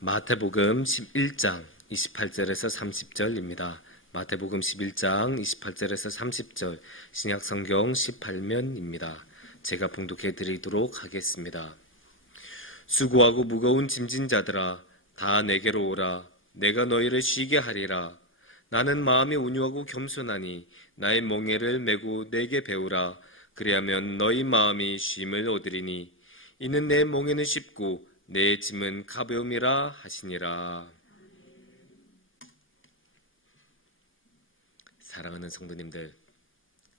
마태복음 11장 28절에서 30절입니다. 마태복음 11장 28절에서 30절 신약성경 18면입니다. 제가 봉독해 드리도록 하겠습니다. 수고하고 무거운 짐진 자들아 다 내게로 오라. 내가 너희를 쉬게 하리라. 나는 마음이 온유하고 겸손하니 나의 멍에를 메고 내게 배우라. 그리하면 너희 마음이 쉼을 얻으리니 이는 내 멍에는 쉽고 내 짐은 가벼움이라 하시니라. 사랑하는 성도님들,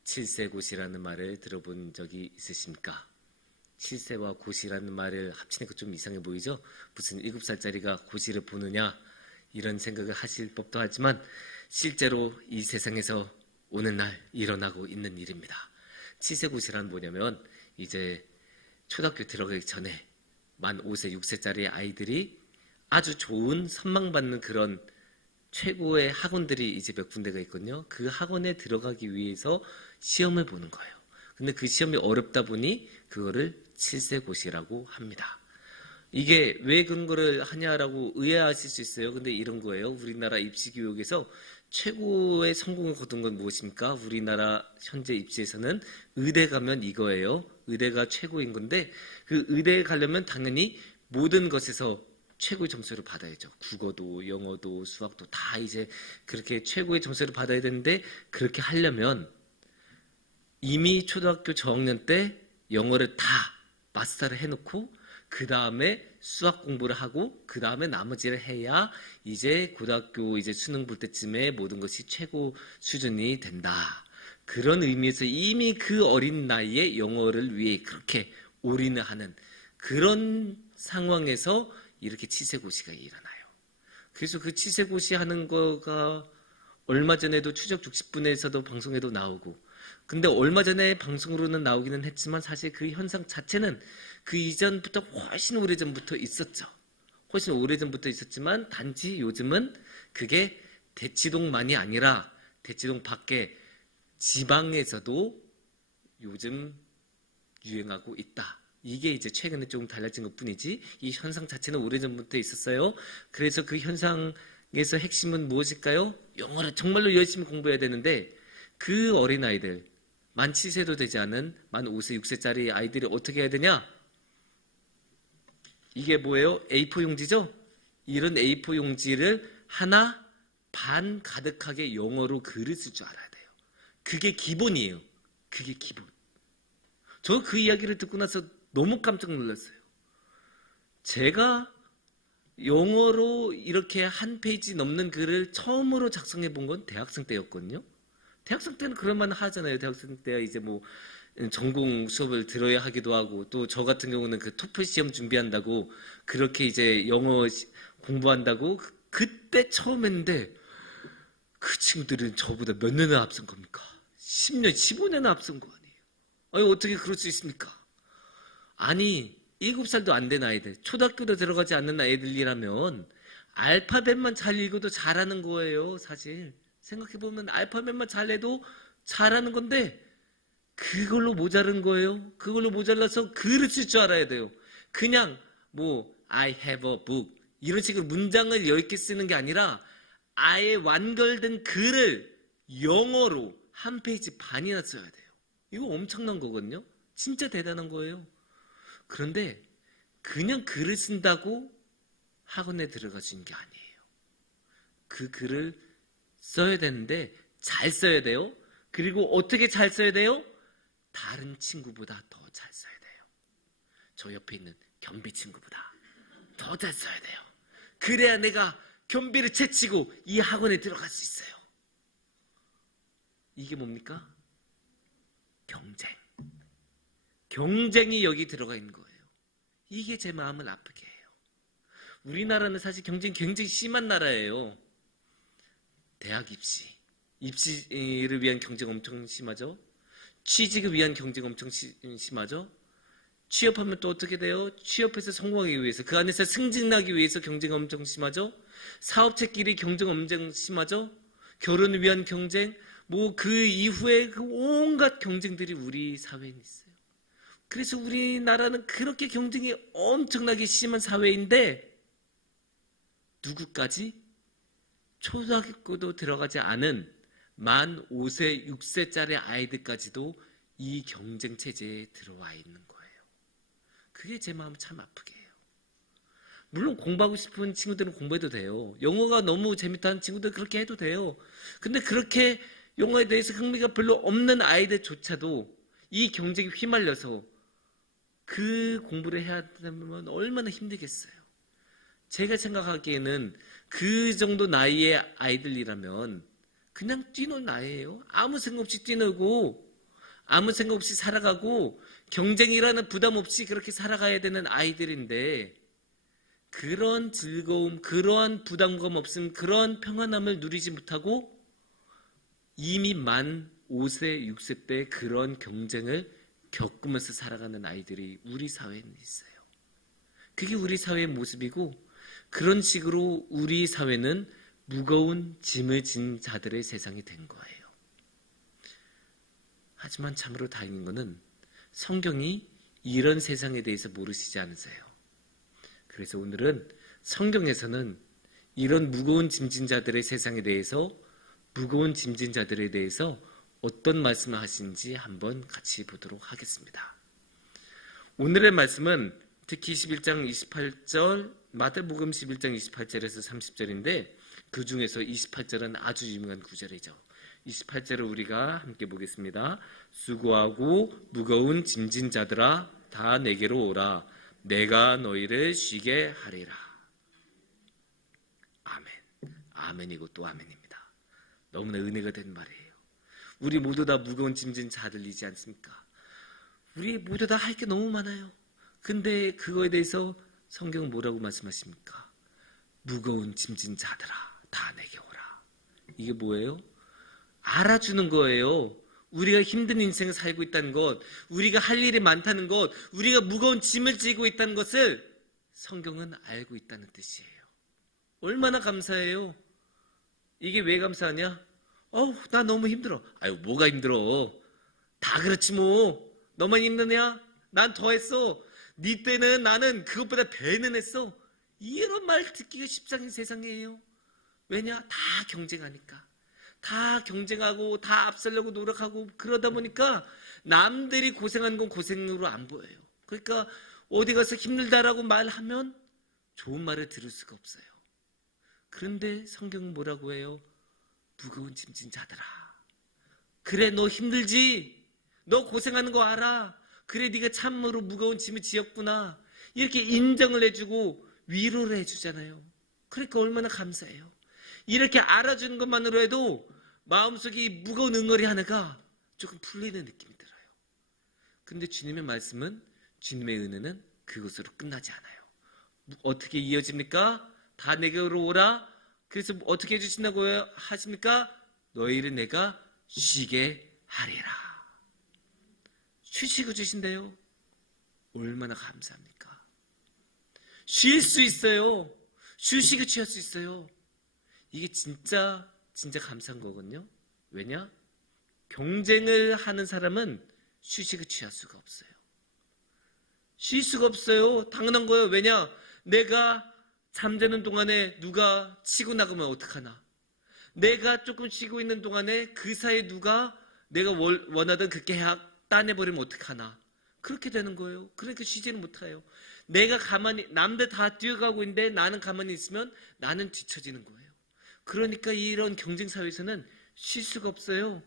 칠세곶이라는 말을 들어본 적이 있으십니까? 칠세와 곶이라는 말을 합치니까 좀 이상해 보이죠? 무슨 7살짜리가 곶이를 보느냐 이런 생각을 하실 법도 하지만 실제로 이 세상에서 오늘날 일어나고 있는 일입니다. 칠세곶이란 뭐냐면 이제 초등학교 들어가기 전에 만 5세, 6세짜리 아이들이 아주 좋은 선망받는 그런 최고의 학원들이 이제 몇 군데가 있거든요. 그 학원에 들어가기 위해서 시험을 보는 거예요. 근데 그 시험이 어렵다 보니 그거를 칠세곶이라고 합니다. 이게 왜 그런 거를 하냐라고 의아하실 수 있어요. 근데 이런 거예요. 우리나라 입시교육에서 최고의 성공을 거둔 건 무엇입니까? 우리나라 현재 입시에서는 의대 가면 이거예요. 의대가 최고인 건데 그 의대에 가려면 당연히 모든 것에서 최고의 점수를 받아야죠. 국어도 영어도 수학도 다 이제 그렇게 최고의 점수를 받아야 되는데 그렇게 하려면 이미 초등학교 저학년 때 영어를 다 마스터를 해놓고 그 다음에 수학 공부를 하고 그 다음에 나머지를 해야 이제 고등학교 이제 수능 볼 때쯤에 모든 것이 최고 수준이 된다. 그런 의미에서 이미 그 어린 나이에 영어를 위해 그렇게 올인을 하는 그런 상황에서 이렇게 칠세곶이가 일어나요. 그래서 그 칠세곶이 하는 거가 얼마 전에도 추적 60분에서도 방송에도 나오고 근데 얼마 전에 방송으로는 나오기는 했지만 사실 그 현상 자체는 그 이전부터 훨씬 오래전부터 있었죠. 훨씬 오래전부터 있었지만 단지 요즘은 그게 대치동만이 아니라 대치동 밖에 지방에서도 요즘 유행하고 있다. 이게 이제 최근에 조금 달라진 것 뿐이지 이 현상 자체는 오래전부터 있었어요. 그래서 그 현상에서 핵심은 무엇일까요? 영어를 정말로 열심히 공부해야 되는데 그 어린아이들 만 7세도 되지 않은 만 5세, 6세짜리 아이들이 어떻게 해야 되냐? 이게 뭐예요? A4 용지죠? 이런 A4 용지를 하나 반 가득하게 영어로 글을 쓸 줄 알아야 돼요. 그게 기본이에요. 그게 기본. 저 그 이야기를 듣고 나서 너무 깜짝 놀랐어요. 제가 영어로 이렇게 한 페이지 넘는 글을 처음으로 작성해 본 건 대학생 때였거든요. 대학생 때는 그럴만 하잖아요. 대학생 때야 이제 뭐 전공 수업을 들어야 하기도 하고 또 저 같은 경우는 그 토플 시험 준비한다고 그렇게 이제 영어 공부한다고 그때 처음 했는데 그 친구들은 저보다 몇 년이나 앞선 겁니까? 10년, 15년이나 앞선 거 아니에요. 아니 어떻게 그럴 수 있습니까? 아니 7살도 안 된 아이들, 초등학교도 들어가지 않는 아이들이라면 알파벳만 잘 읽어도 잘하는 거예요. 사실 생각해보면 알파벳만 잘 해도 잘하는 건데 그걸로 모자른 거예요. 그걸로 모자라서 글을 쓸 줄 알아야 돼요. 그냥 뭐 I have a book 이런 식으로 문장을 10개 쓰는 게 아니라 아예 완결된 글을 영어로 한 페이지 반이나 써야 돼요. 이거 엄청난 거거든요. 진짜 대단한 거예요. 그런데 그냥 글을 쓴다고 학원에 들어가 주는 게 아니에요. 그 글을 써야 되는데 잘 써야 돼요. 그리고 어떻게 잘 써야 돼요? 다른 친구보다 더 잘 써야 돼요. 저 옆에 있는 겸비 친구보다 더 잘 써야 돼요. 그래야 내가 겸비를 제치고 이 학원에 들어갈 수 있어요. 이게 뭡니까? 경쟁. 경쟁이 여기 들어가 있는 거예요. 이게 제 마음을 아프게 해요. 우리나라는 사실 경쟁이 굉장히 심한 나라예요. 대학 입시를 위한 경쟁 엄청 심하죠. 취직을 위한 경쟁 엄청 심하죠. 취업하면 또 어떻게 돼요? 취업해서 성공하기 위해서 그 안에서 승진하기 위해서 경쟁 엄청 심하죠. 사업체끼리 경쟁 엄청 심하죠. 결혼을 위한 경쟁 뭐 그 이후에 그 온갖 경쟁들이 우리 사회에 있어요. 그래서 우리나라는 그렇게 경쟁이 엄청나게 심한 사회인데 누구까지? 초등학교도 들어가지 않은 만 5세, 6세짜리 아이들까지도 이 경쟁 체제에 들어와 있는 거예요. 그게 제 마음 참 아프게 해요. 물론 공부하고 싶은 친구들은 공부해도 돼요. 영어가 너무 재밌다는 친구들 그렇게 해도 돼요. 근데 그렇게 영어에 대해서 흥미가 별로 없는 아이들조차도 이 경쟁에 휘말려서 그 공부를 해야 되면 얼마나 힘들겠어요. 제가 생각하기에는 그 정도 나이의 아이들이라면 그냥 뛰놀 나이예요. 아무 생각 없이 뛰놀고 아무 생각 없이 살아가고 경쟁이라는 부담 없이 그렇게 살아가야 되는 아이들인데 그런 즐거움, 그러한 부담감 없음, 그러한 평안함을 누리지 못하고 이미 만 5세, 6세 때 그런 경쟁을 겪으면서 살아가는 아이들이 우리 사회에는 있어요. 그게 우리 사회의 모습이고 그런 식으로 우리 사회는 무거운 짐을 진 자들의 세상이 된 거예요. 하지만 참으로 다행인 것은 성경이 이런 세상에 대해서 모르시지 않으세요. 그래서 오늘은 성경에서는 이런 무거운 짐진 자들의 세상에 대해서 무거운 짐진 자들에 대해서 어떤 말씀을 하시는지 한번 같이 보도록 하겠습니다. 오늘의 말씀은 특히 11장 28절, 마태복음 11장 28절에서 30절인데 그 중에서 28절은 아주 유명한 구절이죠. 28절을 우리가 함께 보겠습니다. 수고하고 무거운 짐진 자들아 다 내게로 오라. 내가 너희를 쉬게 하리라. 아멘. 아멘이고 또 아멘입니다. 너무나 은혜가 된 말이에요. 우리 모두 다 무거운 짐진 자들이지 않습니까? 우리 모두 다 할 게 너무 많아요. 근데 그거에 대해서 성경은 뭐라고 말씀하십니까? 무거운 짐진 자들아 다 내게 오라. 이게 뭐예요? 알아주는 거예요. 우리가 힘든 인생을 살고 있다는 것, 우리가 할 일이 많다는 것, 우리가 무거운 짐을 지고 있다는 것을 성경은 알고 있다는 뜻이에요. 얼마나 감사해요. 이게 왜 감사하냐? 나 너무 힘들어. 아유, 뭐가 힘들어? 다 그렇지 뭐. 너만 힘드냐? 난 더 했어. 네 때는 나는 그것보다 배는 했어. 이런 말 듣기가 쉽지 않은 세상이에요. 왜냐? 다 경쟁하니까. 다 경쟁하고 다 앞서려고 노력하고 그러다 보니까 남들이 고생한 건 고생으로 안 보여요. 그러니까 어디 가서 힘들다라고 말하면 좋은 말을 들을 수가 없어요. 그런데 성경은 뭐라고 해요? 무거운 짐진 자들아. 그래, 너 힘들지? 너 고생하는 거 알아? 그래, 네가 참으로 무거운 짐을 지었구나. 이렇게 인정을 해주고 위로를 해주잖아요. 그러니까 얼마나 감사해요. 이렇게 알아주는 것만으로 해도 마음속에 이 무거운 응어리 하나가 조금 풀리는 느낌이 들어요. 근데 주님의 말씀은, 주님의 은혜는 그것으로 끝나지 않아요. 어떻게 이어집니까? 다 내게로 오라. 그래서 어떻게 해주신다고 하십니까? 너희를 내가 쉬게 하리라. 쉬시고 주신대요. 얼마나 감사합니까? 쉴 수 있어요. 쉬시고 취할 수 있어요. 이게 진짜 감사한 거거든요. 왜냐? 경쟁을 하는 사람은 휴식을 취할 수가 없어요. 쉴 수가 없어요. 당연한 거예요. 왜냐? 내가 잠자는 동안에 누가 치고 나가면 어떡하나? 내가 조금 쉬고 있는 동안에 그 사이에 누가 내가 원하던 그 계약 따내버리면 어떡하나? 그렇게 되는 거예요. 그러니까 쉬지는 못해요. 내가 가만히, 남들 다 뛰어가고 있는데 나는 가만히 있으면 나는 뒤처지는 거예요. 그러니까 이런 경쟁사회에서는 쉴 수가 없어요.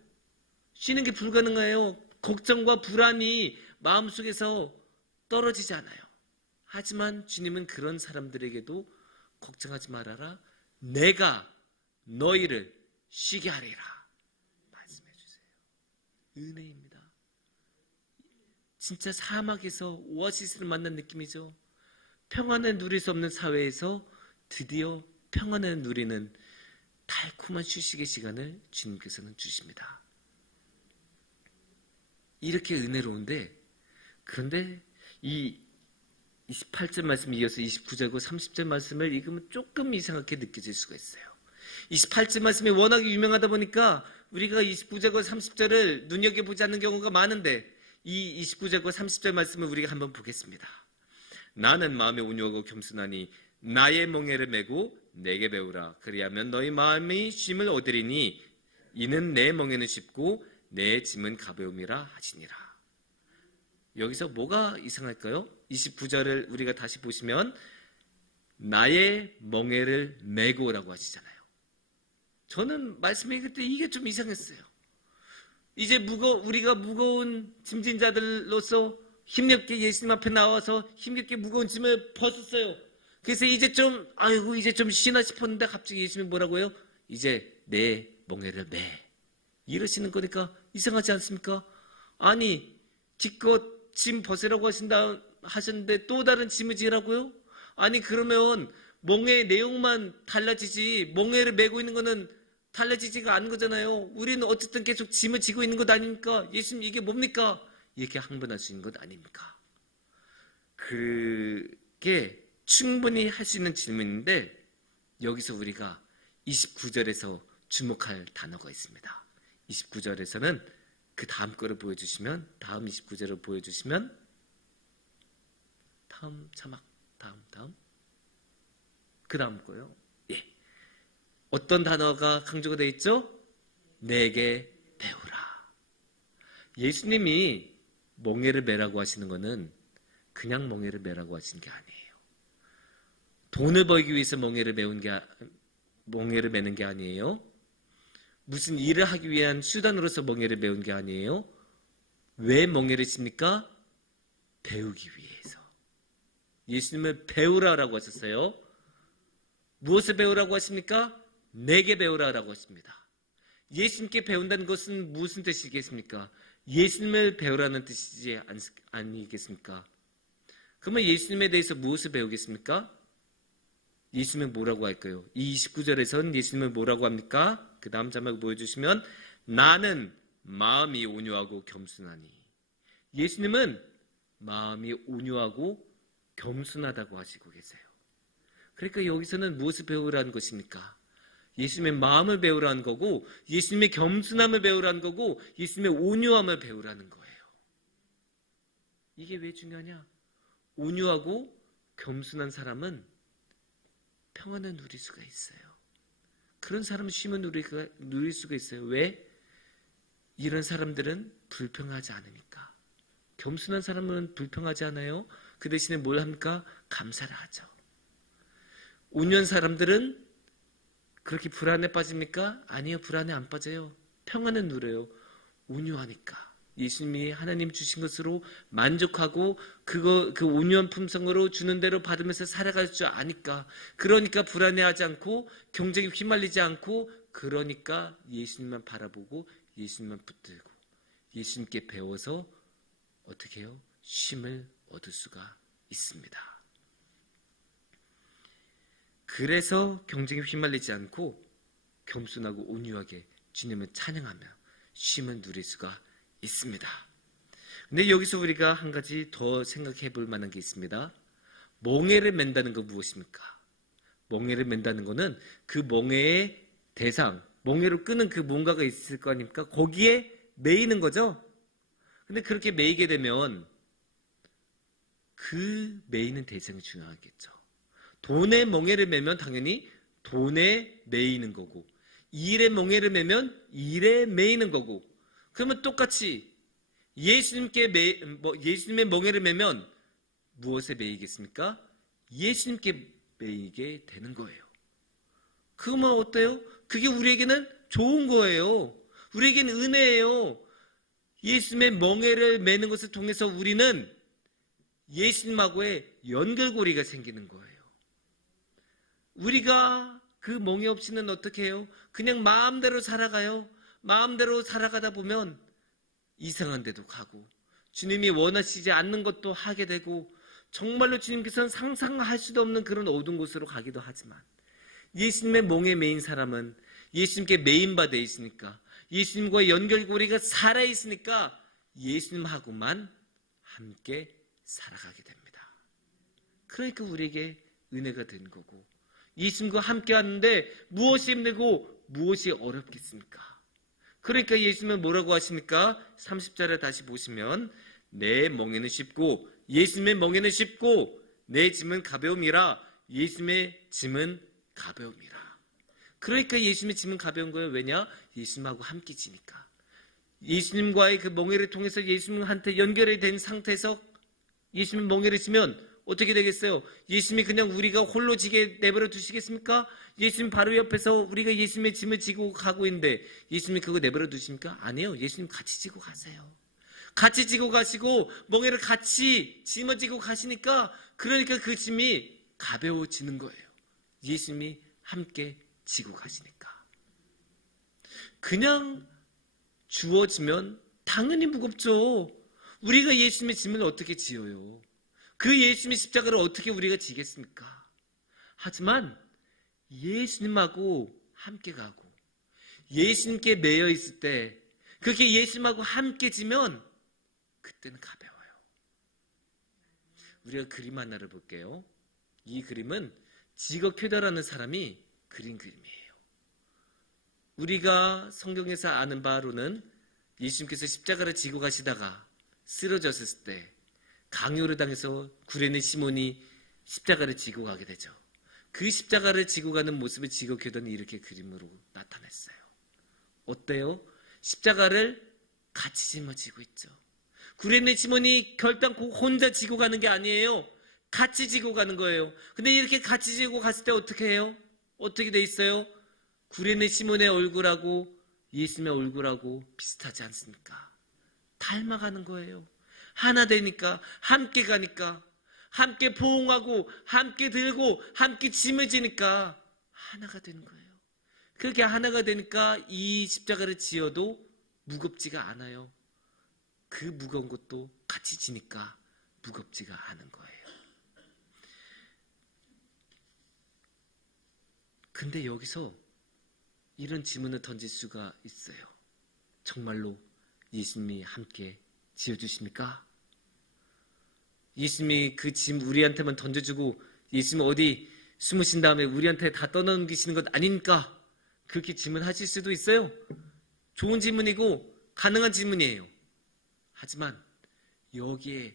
쉬는 게 불가능해요. 걱정과 불안이 마음속에서 떨어지지 않아요. 하지만 주님은 그런 사람들에게도 걱정하지 말아라. 내가 너희를 쉬게 하리라. 말씀해 주세요. 은혜입니다. 진짜 사막에서 오아시스를 만난 느낌이죠. 평안을 누릴 수 없는 사회에서 드디어 평안을 누리는 달콤한 휴식의 시간을 주님께서는 주십니다. 이렇게 은혜로운데, 그런데 이 28절 말씀 이어서 29절과 30절 말씀을 읽으면 조금 이상하게 느껴질 수가 있어요. 28절 말씀이 워낙에 유명하다 보니까 우리가 29절과 30절을 눈여겨보지 않는 경우가 많은데, 이 29절과 30절 말씀을 우리가 한번 보겠습니다. 나는 마음에 온유하고 겸손하니 나의 멍에를 메고 내게 배우라. 그리하면 너희 마음이 쉼을 얻으리니 이는 내 멍에는 쉽고 내 짐은 가벼움이라 하시니라. 여기서 뭐가 이상할까요? 29절을 우리가 다시 보시면 나의 멍에를 메고라고 하시잖아요. 저는 말씀드릴 때 이게 좀 이상했어요. 이제 우리가 무거운 짐진 자들로서 힘겹게 예수님 앞에 나와서 힘겹게 무거운 짐을 벗었어요. 그래서 이제 좀 쉬나 싶었는데 갑자기 예수님이 뭐라고요? 이제 내 멍에를 매. 이러시는 거니까 이상하지 않습니까? 아니 기껏 짐 벗으라고 하셨는데 또 다른 짐을 지라고요? 아니 그러면 멍에의 내용만 달라지지 멍에를 메고 있는 거는 달라지지가 않은 거잖아요. 우리는 어쨌든 계속 짐을 지고 있는 것 아닙니까? 예수님 이게 뭡니까? 이렇게 항변할 수 있는 것 아닙니까? 그게 충분히 할 수 있는 질문인데 여기서 우리가 29절에서 주목할 단어가 있습니다. 29절에서는 그 다음 거를 보여주시면 다음 29절을 보여주시면 다음 자막 다음 그 다음 거요. 예. 어떤 단어가 강조가 되어 있죠? 내게 배우라. 예수님이 멍에를 메라고 하시는 것은 그냥 멍에를 메라고 하시는 게 아니에요. 돈을 벌기 위해서 멍에를 메는 게 아니에요. 무슨 일을 하기 위한 수단으로서 멍에를 메운 게 아니에요. 왜 멍에를 칩니까? 배우기 위해서. 예수님을 배우라라고 하셨어요. 무엇을 배우라고 하십니까? 내게 배우라라고 하십니다. 예수님께 배운다는 것은 무슨 뜻이겠습니까? 예수님을 배우라는 뜻이지 아니겠습니까? 그러면 예수님에 대해서 무엇을 배우겠습니까? 예수님은 뭐라고 할까요? 이 29절에서는 예수님은 뭐라고 합니까? 그 다음 자막 보여주시면 나는 마음이 온유하고 겸손하니. 예수님은 마음이 온유하고 겸손하다고 하시고 계세요. 그러니까 여기서는 무엇을 배우라는 것입니까? 예수님의 마음을 배우라는 거고 예수님의 겸손함을 배우라는 거고 예수님의 온유함을 배우라는 거예요. 이게 왜 중요하냐? 온유하고 겸손한 사람은 평안을 누릴 수가 있어요. 그런 사람은 쉼을 누릴 수가 있어요. 왜? 이런 사람들은 불평하지 않으니까. 겸손한 사람은 불평하지 않아요. 그 대신에 뭘 합니까? 감사를 하죠. 온유한 사람들은 그렇게 불안에 빠집니까? 아니요. 불안에 안 빠져요. 평안을 누려요. 온유하니까. 예수님이 하나님 주신 것으로 만족하고 그 온유한 품성으로 주는 대로 받으면서 살아갈 줄 아니까. 그러니까 불안해하지 않고 경쟁에 휘말리지 않고 그러니까 예수님만 바라보고 예수님만 붙들고 예수님께 배워서 어떻게 해요? 쉼을 얻을 수가 있습니다. 그래서 경쟁에 휘말리지 않고 겸손하고 온유하게 주님을 찬양하며 쉼을 누릴 수가 있습니다. 근데 여기서 우리가 한 가지 더 생각해 볼 만한 게 있습니다. 멍에를 맨다는 건 무엇입니까? 멍에를 맨다는 거는 그 멍에의 대상, 멍에로 끄는 그 뭔가가 있을 거 아닙니까? 거기에 매이는 거죠? 근데 그렇게 매이게 되면 그 매이는 대상이 중요하겠죠. 돈에 멍에를 매면 당연히 돈에 매이는 거고 일에 멍에를 매면 일에 매이는 거고 그러면 똑같이 예수님의 멍에를 매면 무엇에 매이겠습니까? 예수님께 매이게 되는 거예요. 그러면 어때요? 그게 우리에게는 좋은 거예요. 우리에게는 은혜예요. 예수님의 멍에를 매는 것을 통해서 우리는 예수님하고의 연결고리가 생기는 거예요. 우리가 그 멍에 없이는 어떻게 해요? 그냥 마음대로 살아가요. 마음대로 살아가다 보면 이상한 데도 가고 주님이 원하시지 않는 것도 하게 되고 정말로 주님께서는 상상할 수도 없는 그런 어두운 곳으로 가기도 하지만 예수님의 멍에 매인 사람은 예수님께 매인받아 있으니까 예수님과의 연결고리가 살아있으니까 예수님하고만 함께 살아가게 됩니다. 그러니까 우리에게 은혜가 된 거고 예수님과 함께 하는데 무엇이 힘들고 무엇이 어렵겠습니까? 그러니까 예수님은 뭐라고 하십니까? 30절에 다시 보시면 내 멍에는 쉽고 예수님의 멍에는 쉽고 내 짐은 가벼움이라 예수님의 짐은 가벼움이라. 그러니까 예수님의 짐은 가벼운 거예요. 왜냐? 예수님하고 함께 지니까. 예수님과의 그 멍에를 통해서 예수님한테 연결이 된 상태에서 예수님 멍에를 지면 어떻게 되겠어요? 예수님이 그냥 우리가 홀로 지게 내버려 두시겠습니까? 예수님 바로 옆에서 우리가 예수님의 짐을 지고 가고 있는데 예수님이 그거 내버려 두십니까? 아니에요. 예수님 같이 지고 가세요. 같이 지고 가시고 멍에를 같이 짊어지고 가시니까 그러니까 그 짐이 가벼워지는 거예요. 예수님이 함께 지고 가시니까. 그냥 주어지면 당연히 무겁죠. 우리가 예수님의 짐을 어떻게 지어요? 그 예수님의 십자가를 어떻게 우리가 지겠습니까? 하지만 예수님하고 함께 가고 예수님께 매여 있을 때 그렇게 예수님하고 함께 지면 그때는 가벼워요. 우리가 그림 하나를 볼게요. 이 그림은 지거큐다라는 사람이 그린 그림이에요. 우리가 성경에서 아는 바로는 예수님께서 십자가를 지고 가시다가 쓰러졌을 때 강요를 당해서 구레네 시몬이 십자가를 지고 가게 되죠. 그 십자가를 지고 가는 모습을 지거큐다는 이렇게 그림으로 나타냈어요. 어때요? 십자가를 같이 짊어지고 있죠. 구레네 시몬이 결단코 혼자 지고 가는 게 아니에요. 같이 지고 가는 거예요. 근데 이렇게 같이 지고 갔을 때 어떻게 해요? 어떻게 돼 있어요? 구레네 시몬의 얼굴하고 예수님의 얼굴하고 비슷하지 않습니까? 닮아가는 거예요. 하나 되니까, 함께 가니까, 함께 포옹하고, 함께 들고, 함께 짐을 지니까 하나가 되는 거예요. 그렇게 하나가 되니까 이 십자가를 지어도 무겁지가 않아요. 그 무거운 것도 같이 지니까 무겁지가 않은 거예요. 근데 여기서 이런 질문을 던질 수가 있어요. 정말로 예수님이 함께 지어주십니까? 예수님이 그 짐 우리한테만 던져주고 예수님 어디 숨으신 다음에 우리한테 다 떠넘기시는 것 아닙니까? 그렇게 질문하실 수도 있어요. 좋은 질문이고 가능한 질문이에요. 하지만 여기에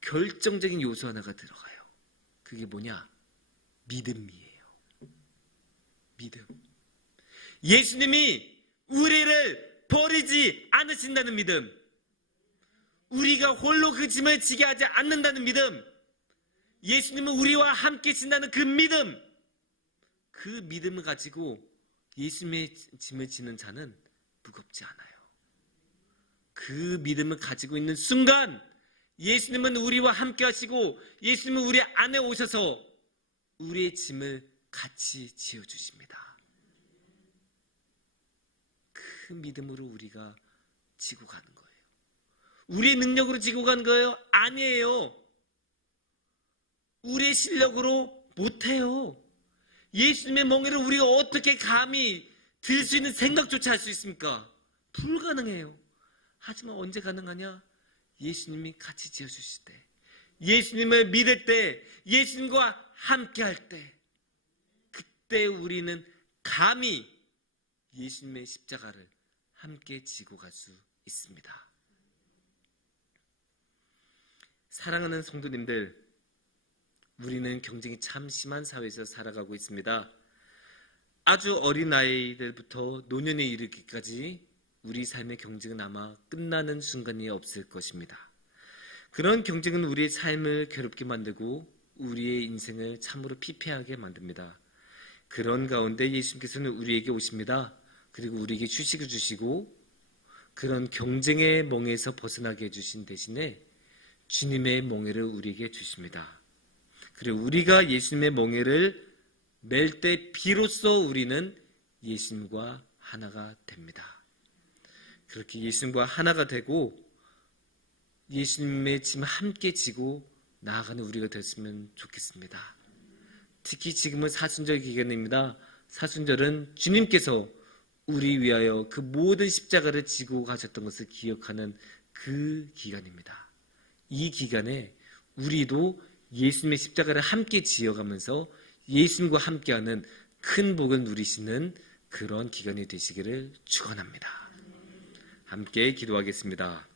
결정적인 요소 하나가 들어가요. 그게 뭐냐? 믿음이에요. 믿음. 예수님이 우리를 버리지 않으신다는 믿음. 우리가 홀로 그 짐을 지게 하지 않는다는 믿음. 예수님은 우리와 함께 진다는 그 믿음. 그 믿음을 가지고 예수님의 짐을 지는 자는 무겁지 않아요. 그 믿음을 가지고 있는 순간 예수님은 우리와 함께 하시고 예수님은 우리 안에 오셔서 우리의 짐을 같이 지어주십니다. 그 믿음으로 우리가 지고 가는 거예요. 우리의 능력으로 지고 가는 거예요? 아니에요. 우리의 실력으로 못해요. 예수님의 멍에를 우리가 어떻게 감히 들 수 있는 생각조차 할 수 있습니까? 불가능해요. 하지만 언제 가능하냐? 예수님이 같이 지어주실 때, 예수님을 믿을 때, 예수님과 함께 할 때, 그때 우리는 감히 예수님의 십자가를 함께 지고 갈 수 있습니다. 사랑하는 성도님들, 우리는 경쟁이 참 심한 사회에서 살아가고 있습니다. 아주 어린 아이들부터 노년에 이르기까지 우리 삶의 경쟁은 아마 끝나는 순간이 없을 것입니다. 그런 경쟁은 우리의 삶을 괴롭게 만들고 우리의 인생을 참으로 피폐하게 만듭니다. 그런 가운데 예수님께서는 우리에게 오십니다. 그리고 우리에게 휴식을 주시고 그런 경쟁의 멍에서 벗어나게 해주신 대신에 주님의 멍에를 우리에게 주십니다. 그리고 우리가 예수님의 멍에를 맬 때 비로소 우리는 예수님과 하나가 됩니다. 그렇게 예수님과 하나가 되고 예수님의 짐을 함께 지고 나아가는 우리가 됐으면 좋겠습니다. 특히 지금은 사순절 기간입니다. 사순절은 주님께서 우리 위하여 그 모든 십자가를 지고 가셨던 것을 기억하는 그 기간입니다. 이 기간에 우리도 예수님의 십자가를 함께 지어가면서 예수님과 함께하는 큰 복을 누리시는 그런 기간이 되시기를 축원합니다. 함께 기도하겠습니다.